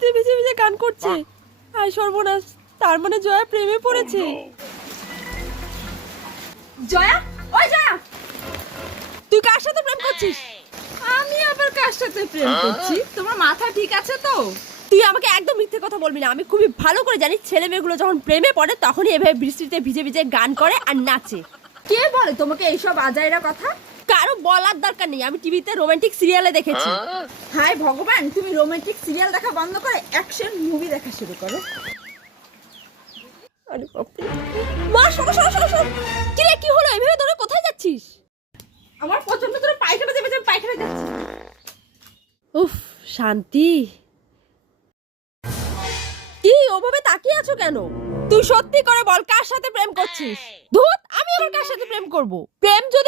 বৃষ্টিতে ভিজে ভিজে গান করছে। হায় সর্বনাশ, তার মানে জয়া প্রেমে পড়েছে। জয়া, ওই জয়া, তুই কার সাথে প্রেম করছিস? আমি আবার কার সাথে প্রেম করছি? তোমার মাথা ঠিক আছে তো? তুই আমাকে একদম মিথ্যে কথা বলবি না। আমি খুবই ভালো করে জানি ছেলে মেয়েগুলো যখন প্রেমে পড়ে তখনই এভাবে বৃষ্টিতে ভিজে ভিজে গান করে আর নাচে। কে বলে তোমাকে এইসব আজাইরা কথা? কারো বলার দরকার নেই, আমি টিভিতে রোমান্টিক সিরিয়ালে দেখেছি। হায় ভগবান, তুমি রোমান্টিক সিরিয়াল দেখা বন্ধ করে অ্যাকশন মুভি দেখা শুরু করো। আরে বাপরে, মা শোনো শোনো শোনো শোনো। কি রে, কি হলো? এভাবে তোরা কোথায় যাচ্ছিস? আমার পছন্দ তোর পায়খানা যাবে, আমি পায়খানা যাচ্ছি। উফ, শান্তি। কি ওভাবে তাকিয়ে আছো কেন? তুই সত্যি করে বল, কার সাথে প্রেম করছিস? ধুত, আমি আবার কার সাথে প্রেম করব? প্রেম যদি